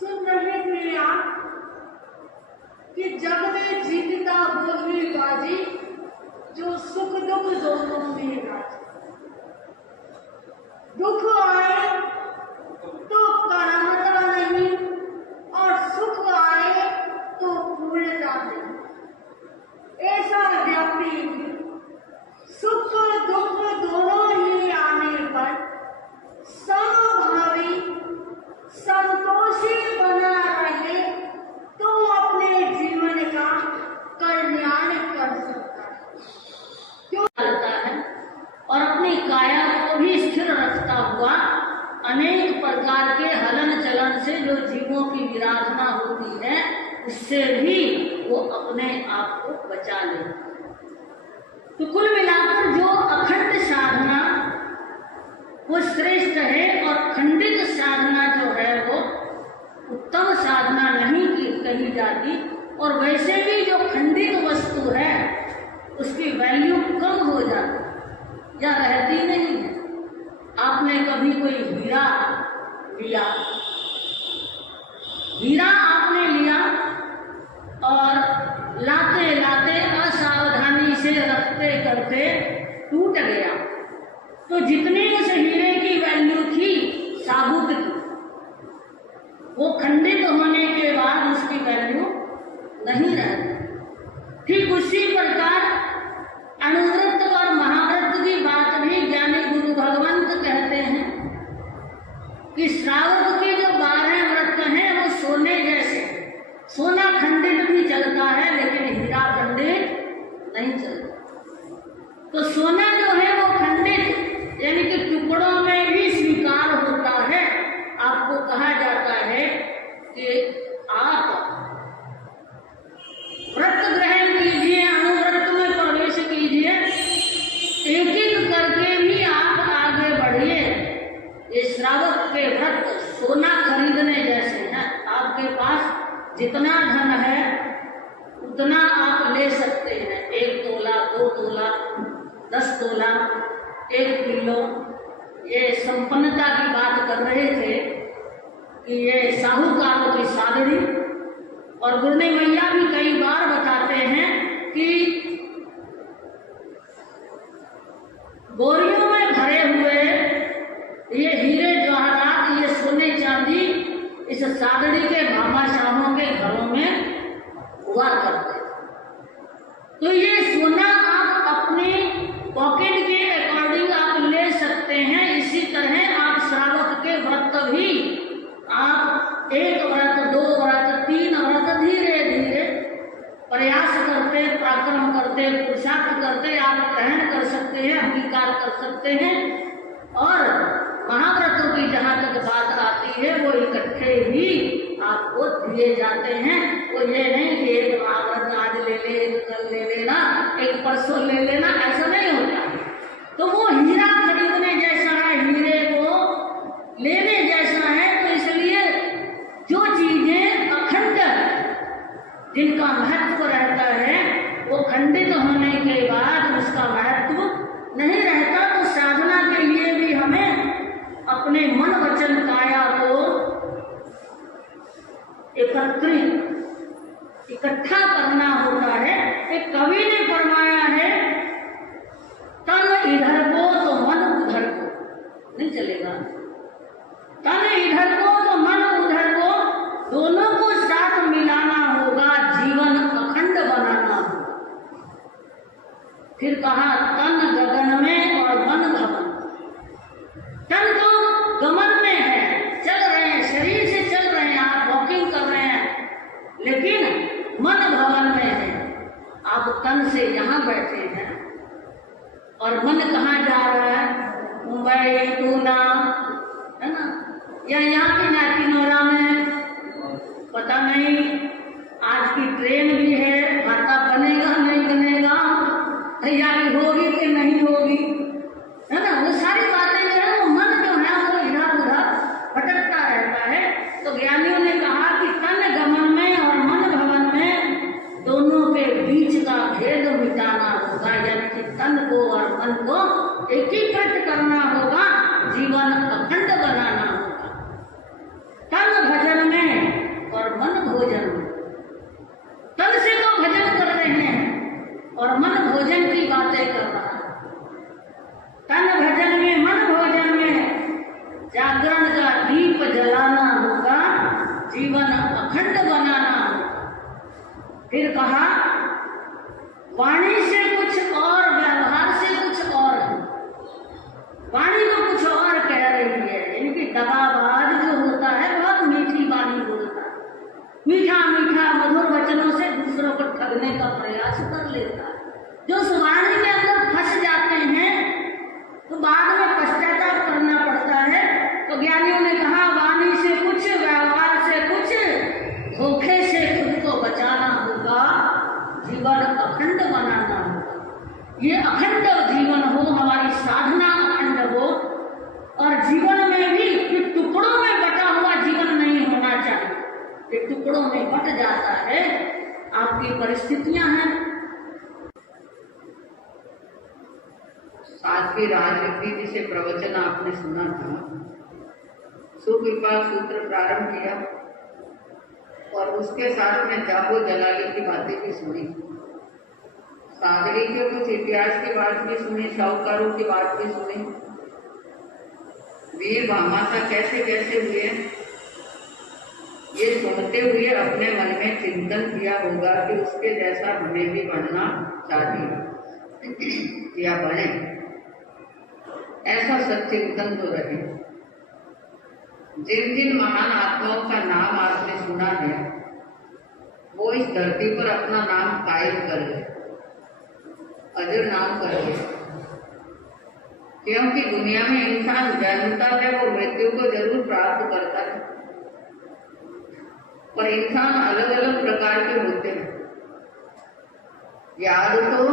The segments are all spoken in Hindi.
सुन रहे थे आप कि जग में जीतता बोली बाजी जो सुख दुख दोनों में राजी। दुख आए तो करामता नहीं और सुख आए तो पूर्णता नहीं। ऐसा व्यक्ति सुख दुख दोनों ही आने पर समभावी संतोषी बना रहे तो अपने जीवन का कल्याण कर सकता है। क्यों करता है और अपनी काया को भी स्थिर रखता हुआ अनेक प्रकार के हलन चलन से जो जीवों की विराधना होती है उससे भी वो अपने आप को बचा लेता है। तो कुल मिलाकर जो अखंड साधना वो श्रेष्ठ है और खंडित साधना जो है वो उत्तम साधना नहीं कही जाती। और वैसे भी जो खंडित वस्तु है उसकी वैल्यू कम हो जाती या रहती नहीं है। आपने कभी कोई हीरा लिया, हीरा आपने लिया और लाते लाते असावधानी से रखते करते टूट गया, तो जितनी उस हीरे की वैल्यू थी साबुत की, वो खंडित होने के बाद उसकी वैल्यू नहीं रहती। ठीक उसी प्रकार अणुव्रत और महाव्रत की बात भी ज्ञानी गुरु भगवंत कहते हैं कि श्रावक के जो 12 व्रत हैं वो सोने जैसे। सोना खंडित भी चलता है लेकिन हीरा खंडित नहीं चलता। तो सोना जो है वो खंडित यानी कि टुकड़ों में भी स्वीकार होता है। आपको कहा जाता है कि आप व्रत ग्रहण कीजिए, अणुव्रत में प्रवेश कीजिए, एक एक करके भी आप आगे बढ़िए। ये श्रावक के व्रत सोना खरीदने जैसे हैं। आपके पास जितना धन है उतना आप ले सकते हैं, 1 तोला 2 तोला 10 तोला 1 किलो। ये संपन्नता की बात कर रहे थे कि ये साहूकारों की सादड़ी। और गुरने मैया भी कई बार बताते हैं कि बोरियों में भरे हुए ये हीरे जवाहरात, ये सोने चांदी इस सादड़ी के भामाशाहों के घरों में हुआ करते। तो ये सोना आप अपने पॉकेट के अकॉर्डिंग आप ले सकते हैं। इसी तरह आप श्रावक के व्रत भी आप 1 व्रत 2 व्रत 3 व्रत धीरे धीरे प्रयास करते, पराक्रम करते, पुरुषार्थ करते आप ग्रहण कर सकते हैं, अंगीकार कर सकते हैं। और महाव्रतों की जहाँ तक बात आती है वो इकट्ठे ही आपको दिए जाते हैं। वो ये नहीं कि एक महाव्रत आज ले ले, एक कल ले लेना, एक परसों ले लेना, ऐसा नहीं होता। तो वो हीरा खरीदने जैसा है, हीरे को लेने जैसा है। तो इसलिए जो चीजें अखंड जिनका महत्व रहता है वो खंडित होने के बाद उसका महत्व नहीं रहता। तो साधना के लिए भी हमें अपने मन वचन काया को इकट्ठा करना होता है। एक कवि ने फरमाया है, तन इधर को तो मन उधर को। नहीं चलेगा, तन इधर को तो मन उधर को, दोनों को साथ मिलाना होगा, जीवन अखंड बनाना होगा। फिर कहा तन गगन में और मन भवन। तन तो गमन में है, चल रहे हैं, शरीर से चल रहे हैं, आप वॉकिंग कर रहे हैं, लेकिन मन भवन में है। आप तन से यहाँ बैठे हैं और मन कहाँ जा रहा है? मुंबई, पूना, है ना, या यहाँ के नाकिनौरा में, पता नहीं। आज की ट्रेन भी है, खाता बनेगा नहीं बनेगा, तैयारी होगी कि नहीं होगी, है ना। वो सारी बातें जो है वो मन जो है वो इधर उधर भटकता रहता है। तो ज्ञानियों ने कहा कि तन गमन में और मन भवन में दोनों के बीच का भेद मिटाना होगा, यानी कि तन को और मन को एकीकृत करना होगा, जीवन अखंड बनाना होगा। भोजन में। तन से तो भजन कर रहे हैं और मन भोजन की बातें कर रहा है। तन भजन में, मन भोजन में जागरण का दीप जलाना होगा, जीवन अखंड बनाना होगा। फिर कहा वाणी से कुछ और, व्यवहार से कुछ और है। वाणी तो कुछ और कह रही है, इनकी दगाबाज जो होता है बहुत मीठी वाणी बोलता है, मीठा मीठा मधुर वचनों से दूसरों को ठगने का प्रयास कर लेता है। जो उस वाणी के अंदर फंस जाते हैं तो बाद में पश्चाताप करना पड़ता है। तो ज्ञानियों ने कहा वाणी से कुछ, व्यवहार से कुछ, धोखे से खुद को बचाना होगा, जीवन अखंड बनाना होगा। ये अखंड जीवन हो, हमारी साधना अखंड हो, और जीवन में भी ये टुकड़ों में बटा हुआ जीवन नहीं होना चाहिए। ये टुकड़ों में बट जाता है, आपकी परिस्थितियां हैं। साध्वी राजनीति जी से प्रवचन आपने सुना था, सुकृपा सूत्र प्रारंभ किया और उसके साथ में जागो जलाली की बातें भी सुनी। सादरी के कुछ इतिहास की बात भी सुनी, साहूकारों की बात भी सुनी। वीर भामाशा कैसे कैसे हुए, ये सुनते हुए अपने मन में चिंतन किया होगा कि उसके जैसा हमें भी बनना चाहिए या बने, ऐसा सच्चिंतन तो रहे। जिन जिन महान आत्माओं का नाम आपने सुना है वो इस धरती पर अपना नाम कायम कर ले, अजर नाम कर ले। क्योंकि दुनिया में इंसान जन्मता है, वो मृत्यु को जरूर प्राप्त करता है, पर इंसान अलग अलग प्रकार के होते हैं। याद तो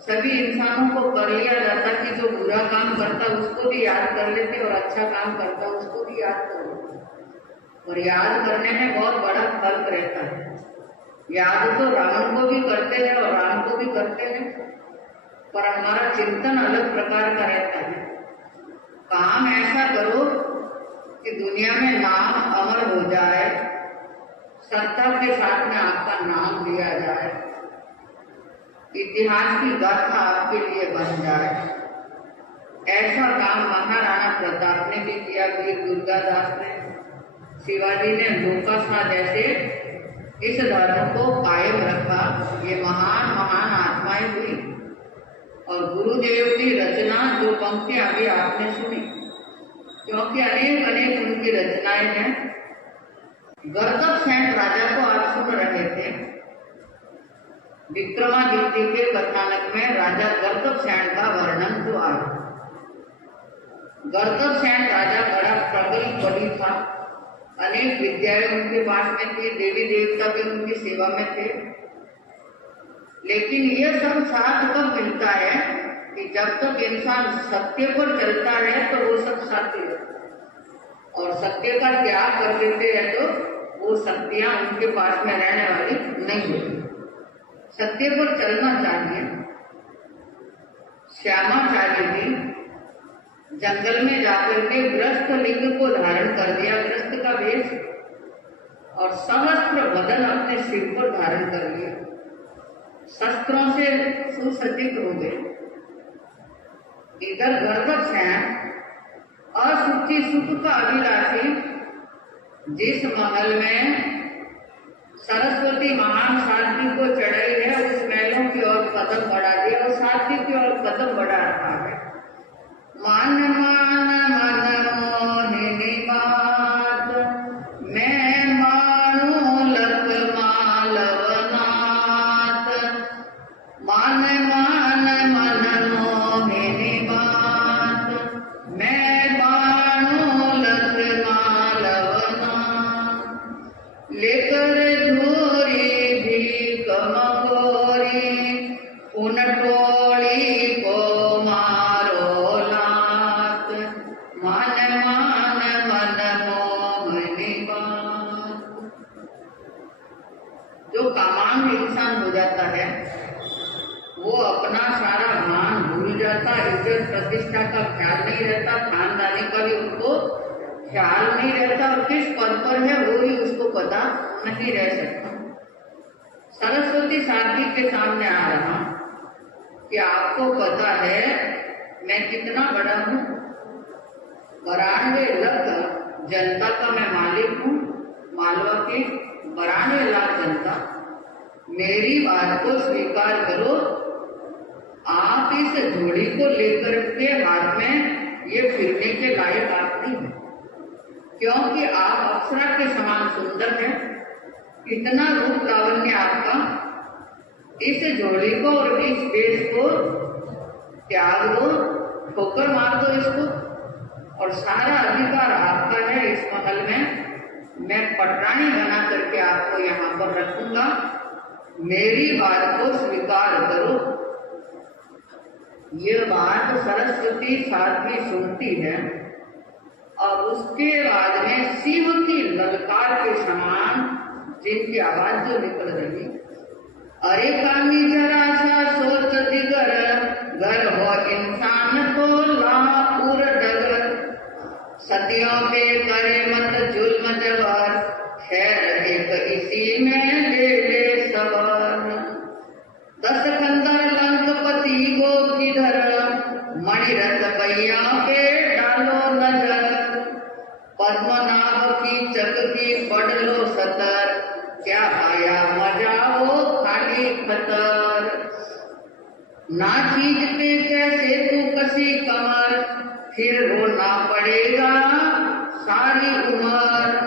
सभी इंसानों को कर लिया जाता कि जो बुरा काम करता उसको भी याद कर लेते और अच्छा काम करता उसको भी याद कर लेते, और याद करने में बहुत बड़ा फर्क रहता है। याद तो रावण को भी करते हैं और राम को भी करते हैं, पर हमारा चिंतन अलग प्रकार का रहता है। काम ऐसा करो कि दुनिया में नाम अमर हो जाए, सत्ता के साथ में आपका नाम लिया जाए, इतिहास की गाथा आपके लिए बन जाए। ऐसा काम महाराणा प्रताप ने भी किया, वीर दुर्गादास ने, शिवाजी ने धोखा सा जैसे इस धर्म को कायम रखा। ये महान महान आत्माएं हुई और गुरुदेव की रचना जो पंक्तियां अभी आपने सुनी, क्योंकि अनेक अनेक उनकी रचनाएं हैं। गर्दभ सेन राजा को आप सुन रहे थे, विक्रमादित्य के कथानक में राजा गर्दभ सेन का वर्णन जो आया। गर्दभ सेन राजा बड़ा प्रबल बली था, अनेक विद्याएं उनके पास में थी, देवी देवता भी उनकी सेवा में थे। लेकिन यह सब साथ कब मिलता है कि जब तक इंसान सत्य पर चलता है तो वो सब साथी है, और सत्य का त्याग कर देते हैं तो वो शक्तियां उनके पास में रहने वाली नहीं होती। सत्य पर चलना चाहिए। श्यामाचार्य जी जंगल में जाकर के ग्रस्त लिंग को धारण कर दिया, ग्रस्त का वेश, और सहस्त्र बदन अपने सिर पर धारण कर लिया, शस्त्रों से सुसज्जित हो गए। इधर गर्दभ सेन असुचि सुख का अभिलाषी, जिस महल में सरस्वती महान साध्वी को चढ़ाई है उस महलों की ओर कदम बढ़ा दिया और साध्वी की ओर कदम बढ़ा रहा है। मान मान मन मोहिनी बात, मैं मानू लख मालवनाथ। मान मान मन मोहिनी बात, मैं मानू लख मालवनाथ। लेकर झूरी भीख मगोरी, उन टोली को मारो लात। मान मान मन मोहिनी बात। जो कामांध इंसान हो जाता है वो अपना सारा मान भूल जाता, इज्जत प्रतिष्ठा का ख्याल नहीं रहता, खानदानी का भी उनको ख्याल नहीं रहता और किस पद पर है वो ही उसको पता नहीं रह सकता। सरस्वती सारथी के सामने आ रहा कि आपको पता है मैं कितना बड़ा हूँ, 92 लाख जनता का मैं मालिक हूँ, मालवा की 92 लाख जनता, मेरी बात को स्वीकार करो। आप इस झोली को लेकर के हाथ में ये फिरने के लायक आप नहीं है, क्योंकि आप अप्सरा के समान सुंदर हैं, इतना रूप लावण्य आपका। इस झोली को और इस देश को त्याग दो, ठोकर मार दो इसको, और सारा अधिकार आपका है इस महल में। मैं पटरानी बना करके आपको यहाँ पर रखूंगा, मेरी बात को स्वीकार करो। ये बात सरस्वती सारथी सुनती है और उसके बाद में सिंह की ललकार के समान जिनकी आवाज जो निकल रही, अरे कामी जरा सा सोच दिगर, घर हो इंसान को लापुर डगर, सतियों पे करे मत जुल्म जबर, खैर एक इसी में ले ले सबर। 10 कंदर लंकपति गो किधर, मणिरथ पैया पे डालो नजर, पद्मनाभ की चकती पढ़ लो सतर, क्या आया मजा वो खाली खतर। ना चीज पे कैसे तू कसी कमर, फिर रोना पड़ेगा सारी उम्र,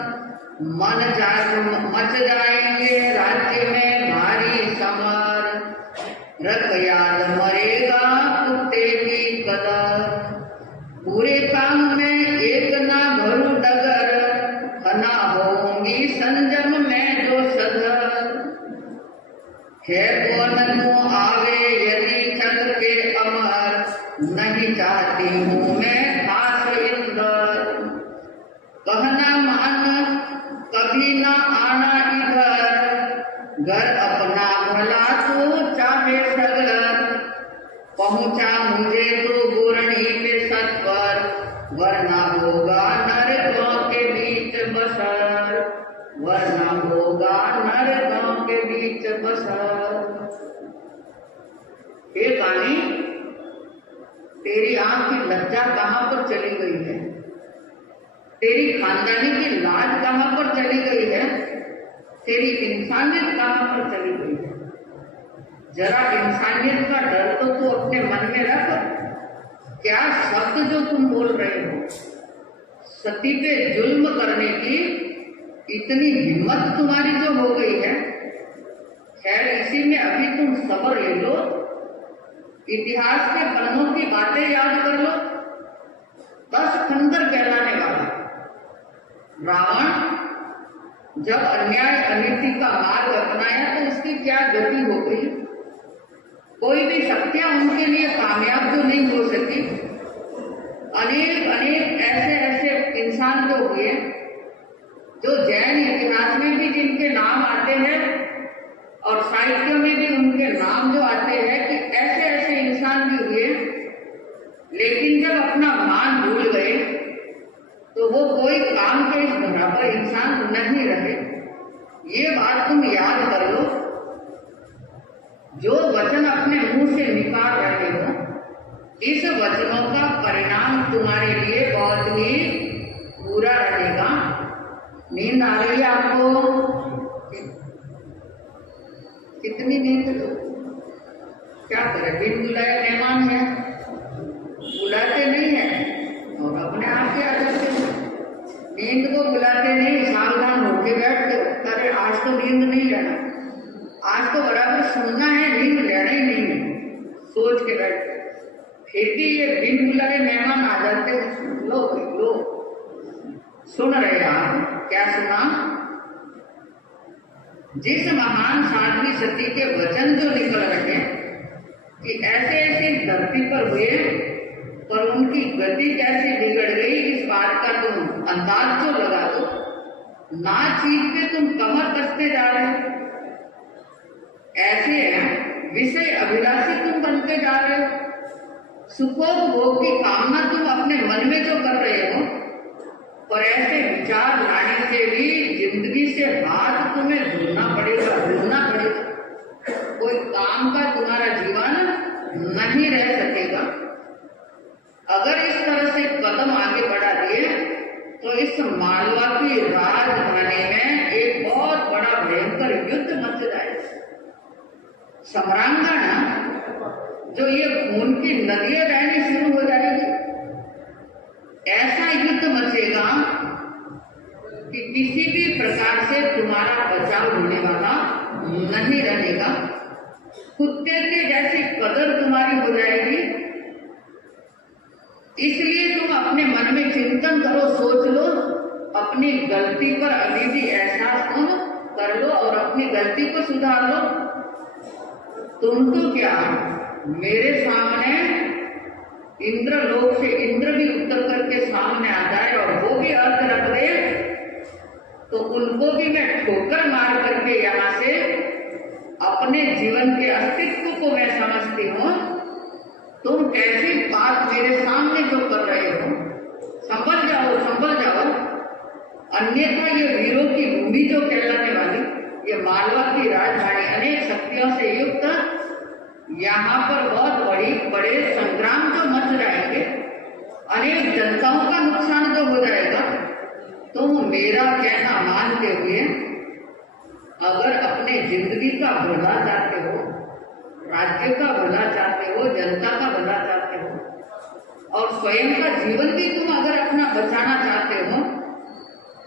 मच जाएंगे राज्य में भारी समर, रख याद मरेगा कुत्ते की कदर। पूरे काम में एक ना भरू डगर, फना होंगी संजम में जो सदर। है कौन आवे यदि चल के अमर, नहीं चाहती हूँ मैं खास इंदर। कहना मान कभी ना आना इधर, घर अपना भला तो चाहे सगर। पहुँचा मुझे तो गुरणी पे सत्वर, वरना होगा नरकों के बीच बसर, वरना होगा नरकों के बीच बसर। हे काली, तेरी आंख की लज्जा कहाँ पर चली गई है, तेरी खानदानी की लाज कहाँ पर चली गई है, तेरी इंसानियत कहाँ पर चली गई है। जरा इंसानियत का डर तो तू अपने मन में रख। क्या शब्द जो तुम बोल रहे हो, सती पे जुल्म करने की इतनी हिम्मत तुम्हारी जो हो गई है, खैर इसी में अभी तुम सब्र ले लो, इतिहास के पन्नों की बातें याद कर लो। 10 खंदर कहलाने वाला रावण जब अन्याय अनीति का मार्ग अपनाया तो उसकी क्या गति हो गई। कोई भी शक्तियां उनके लिए कामयाब तो नहीं हो सकी। अनेक अनेक ऐसे ऐसे इंसान जो हुए, जो जैन इतिहास में भी जिनके नाम आते हैं और साहित्य में भी उनके नाम जो आते हैं, कि ऐसे ऐसे इंसान भी हुए, लेकिन जब अपना मान भूल गए तो वो कोई काम के इस बराबर इंसान नहीं रहे। ये बात तुम याद कर लो। जो वचन अपने मुंह से निकाल रहे हो, इस वचनों का परिणाम तुम्हारे लिए बहुत ही बुरा रहेगा। नींद आ रही है आपको? कितनी नींद? क्या करें, बिन बुलाए मेहमान है, बुलाते नहीं है और अपने आप से आ जाते हैं। नींद को बुलाते नहीं, सावधान होके बैठते हो, अरे आज तो नींद नहीं लेना, आज तो बराबर सुनना है, नींद लेना ही नहीं है, सोच के बैठते। फिर भी ये बिन बुलाए मेहमान आ जाते हैं। लो भाई लो, सुन रहे आप? क्या सुना? जिस महान साध्वी सती के वचन जो निकल रहे कि ऐसे ऐसे धरती पर हुए, पर उनकी गति कैसे बिगड़ गई, इस बात का तुम अंदाज जो लगा दो। ना चीज पे तुम कमर कसते जा रहे हो, ऐसे विषय अभिलाषी तुम बनते जा रहे हो। सुखोपभोग की कामना तुम अपने मन में जो कर रहे हो, पर ऐसे विचार लाने से भी जिंदगी से हाथ तुम्हें धोना पड़ेगा। कोई काम का तुम्हारा जीवन नहीं रह सकेगा। अगर इस तरह से कदम आगे बढ़ा दिए तो इस मालवा की राजधानी में एक बहुत बड़ा भयंकर युद्ध मच जाएगा। सम्रांगण जो ये खून की नदियां बहनी शुरू हो जाएगी। ऐसा युद्ध मचेगा कि किसी भी प्रकार से तुम्हारा बचाव होने वाला नहीं रहेगा। कुत्ते के जैसी कदर तुम्हारी हो जाएगी। इसलिए तुम अपने मन में चिंतन करो, सोच लो, अपनी गलती पर अभी भी एहसास तुम कर लो और अपनी गलती को सुधार लो। तुम तो क्या, मेरे सामने इंद्र लोक से इंद्र भी उतर करके सामने आ जाए और वो भी अर्थ रख दे तो उनको भी मैं ठोकर मार करके यहाँ से अपने जीवन के अस्तित्व को मैं समझती हूँ। तुम कैसी बात मेरे सामने जो कर रहे हो, संभल जाओ। अन्यथा ये वीरों की भूमि जो कहलाने वाली ये मालवा की राजधानी अनेक शक्तियों से युक्त, यहाँ पर बहुत बड़े संग्राम जो मच जाएंगे, अनेक जनताओं का नुकसान जो हो जाएगा। तुम मेरा कहना मानते हुए अगर अपने जिंदगी का भला चाहते हो, राज्य का भला चाहते हो, जनता का भला चाहते हो और स्वयं का जीवन भी तुम अगर अपना बचाना चाहते हो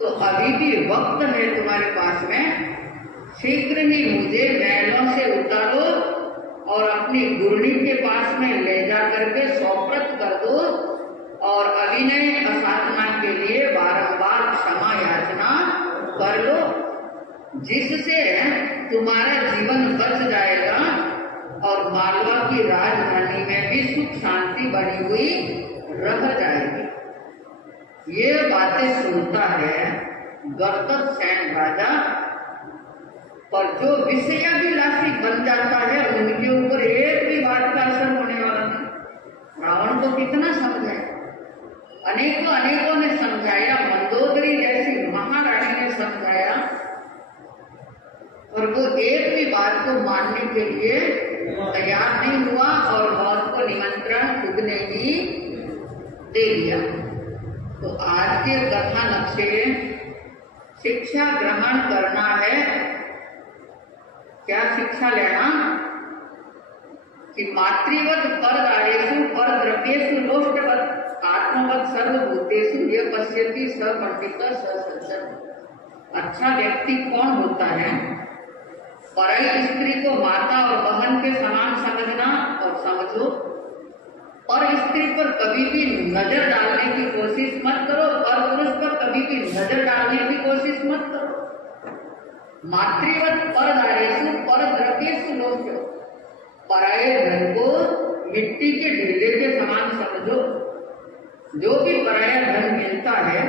तो अभी भी वक्त है तुम्हारे पास में। शीघ्र ही मुझे महलों से उतारो और अपनी गुरनी के पास में ले जा करके सौप्रत कर दो और अभिनय असाधना के लिए बारंबार क्षमा याचना कर लो, जिससे तुम्हारा जीवन बच जाएगा और मालवा की राजधानी में भी सुख शांति बनी हुई रह जाएगी। ये बातें सुनता है गर्दभ सेन राजा, पर जो विषयाभिलाषी बन जाता है उनके ऊपर एक भी बात का असर होने वाला नहीं। रावण को कितना समझाया, अनेकों ने समझाया, मंदोदरी जैसी महारानी ने समझाया, और वो एक भी बात को मानने के लिए तैयार नहीं हुआ और मौत को निमंत्रण खुद ने ही दे दिया। तो आज के कथानक से शिक्षा ग्रहण करना है। क्या शिक्षा लेना कि मातृवत परदारेषु परद्रव्येषु लोष्टवत् आत्मवत् सर्वभूतेषु ये पश्यति स पंडित स सज्जन। अच्छा व्यक्ति कौन होता है? पराई स्त्री को माता और बहन के समान समझना और समझो। पर स्त्री पर कभी भी नजर डालने की कोशिश मत करो, पर पुरुष पर कभी भी नजर डालने की कोशिश मत करो। मातृवत परदारेषु परद्रव्येषु लोष्टवत्, पराये धन को मिट्टी के ढीले के समान समझो। जो भी पराया धन मिलता है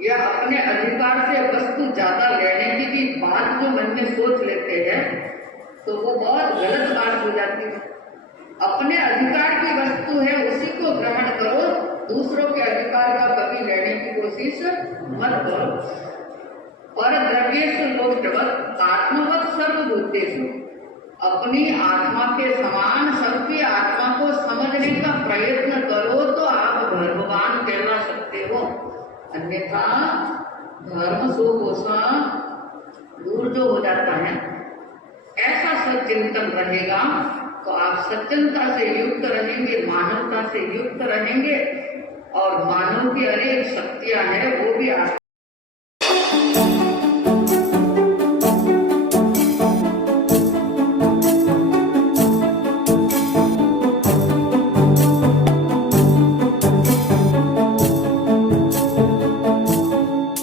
या अपने अधिकार से वस्तु ज्यादा लेने की भी बात जो मन में सोच लेते हैं तो वो बहुत गलत बात हो जाती है। अपने अधिकार की वस्तु है उसी को ग्रहण करो, दूसरों के अधिकार का कभी लेने की कोशिश मत करो। परद्रव्येषु लोष्टवत् आत्मवत् सर्वभूतेषु, अपनी आत्मा के समान सबकी आत्मा को समझने का प्रयत्न करो तो आप धर्मवान कहला सकते हो। अन्यथा धर्म सुकोसा दूर जो हो जाता है, ऐसा सच्चिंतन रहेगा तो आप सज्जनता से युक्त रहेंगे, मानवता से युक्त रहेंगे और मानव की अनेक शक्तियां हैं वो भी आप